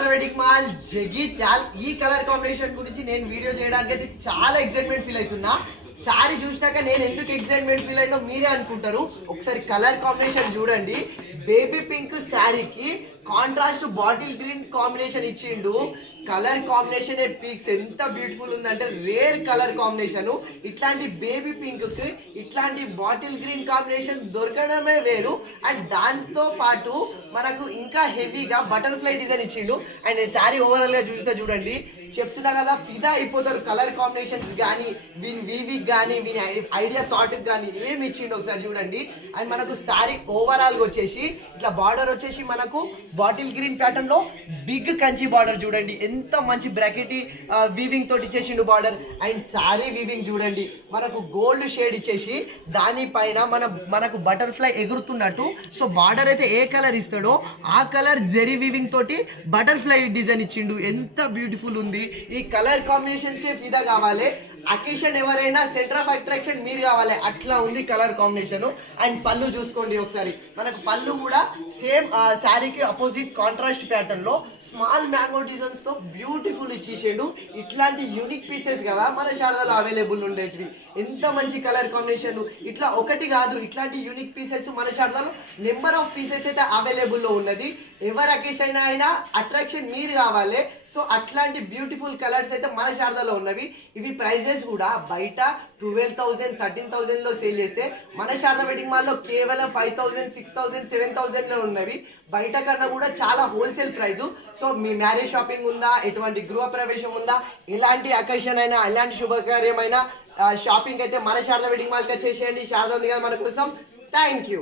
Sharada wedding mall Jagtial ఈ colour combination గురించి నేను వీడియో చేయడానికి అయితే చాలా ఎక్సైట్మెంట్ ఫీల్ అవుతున్నా. సారీ చూసినాక నేను ఎందుకు ఎక్సైట్మెంట్ ఫీల్ అయినా మీరే అనుకుంటారు. ఒకసారి కలర్ కాంబినేషన్ చూడండి. బేబీ పింక్ శారీకి కాంట్రాస్ట్ బాటిల్ గ్రీన్ కాంబినేషన్ ఇచ్చిండు. కలర్ కాంబినేషన్ పీక్స్ ఎంత బ్యూటిఫుల్ ఉందంటే రేర్ కలర్ కాంబినేషన్. ఇట్లాంటి బేబీ పింక్ కి ఇట్లాంటి బాటిల్ గ్రీన్ కాంబినేషన్ దొరకడమే వేరు. అండ్ దాంతో పాటు మనకు ఇంకా హెవీగా బటర్ఫ్లై డిజైన్ ఇచ్చిండు. అండ్ శారీ ఓవరాల్ గా చూస్తే చూడండి, చెప్తున్నా కదా ఫిదా అయిపోతారు. కలర్ కాంబినేషన్స్ కానీ వీని వీవికి కానీ వీని ఐడియా థాట్ కానీ ఏమి ఇచ్చిండు ఒకసారి చూడండి. అండ్ మనకు శారీ ఓవరాల్ గా వచ్చేసి ఇట్లా బార్డర్ వచ్చేసి మనకు బాటిల్ గ్రీన్ ప్యాటర్న్ లో బిగ్ కంచి బార్డర్ చూడండి, ఎంత మంచి బ్రాకెట్ వీవింగ్ తోటి ఇచ్చేసిండు బార్డర్. అండ్ శారీ వీవింగ్ చూడండి, మనకు గోల్డ్ షేడ్ ఇచ్చేసి దానిపైన మనకు బటర్ఫ్లై ఎగురుతున్నట్టు. సో బార్డర్ అయితే ఏ కలర్ ఇస్తాడో ఆ కలర్ జెరీ వీవింగ్ తోటి బటర్ఫ్లై డిజైన్ ఇచ్చిండు. ఎంత బ్యూటిఫుల్ ఉంది. ఈ కలర్ కాంబినేషన్స్ కే ఫిదా కావాలి. అకేషన్ ఎవరైనా సెంటర్ ఆఫ్ అట్రాక్షన్ మీరు కావాలి, అట్లా ఉంది కలర్ కాంబినేషన్. అండ్ పళ్ళు చూసుకోండి ఒకసారి, మనకు పళ్ళు కూడా సేమ్ శారీకి అపోజిట్ కాంట్రాస్ట్ ప్యాటర్న్ లో స్మాల్ మ్యాంగో డిజైన్స్ తో బ్యూటిఫుల్ ఇచ్చేసిండు. ఇట్లాంటి యూనిక్ పీసెస్ కదా మన శారదలో అవైలబుల్ ఉండేటివి. ఎంత మంచి కలర్ కాంబినేషన్. ఇట్లా ఒకటి కాదు, ఇట్లాంటి యూనిక్ పీసెస్ మన శారదలో నెంబర్ ఆఫ్ పీసెస్ అయితే అవైలబుల్ లో ఉన్నది. ఎవరి అకేషన్ అయినా అట్రాక్షన్ మీరు కావాలి. సో అట్లాంటి బ్యూటిఫుల్ కలర్స్ అయితే మన శారదలో ఉన్నవి. ఇవి ప్రైజెస్ కూడా బయట 12,000 13,000 లో సేల్ చేస్తే మన శారద వెడ్డింగ్ మాల్ లో కేవలం 5,000 6,000 7,000 లో ఉన్నవి. బయట కన్నా కూడా చాలా హోల్సేల్ ప్రైస్. సో మీ మ్యారేజ్ షాపింగ్ ఉందా, ఎటువంటి గృహ ప్రవేశం ఉందా, ఎలాంటి అకేషన్ అయినా ఎలాంటి శుభకార్యమైనా షాపింగ్ అయితే మన శారద వెడ్డింగ్ మాల్ కి చేసేయండి. శారద ఉంది కదా మన కోసం. Thank you.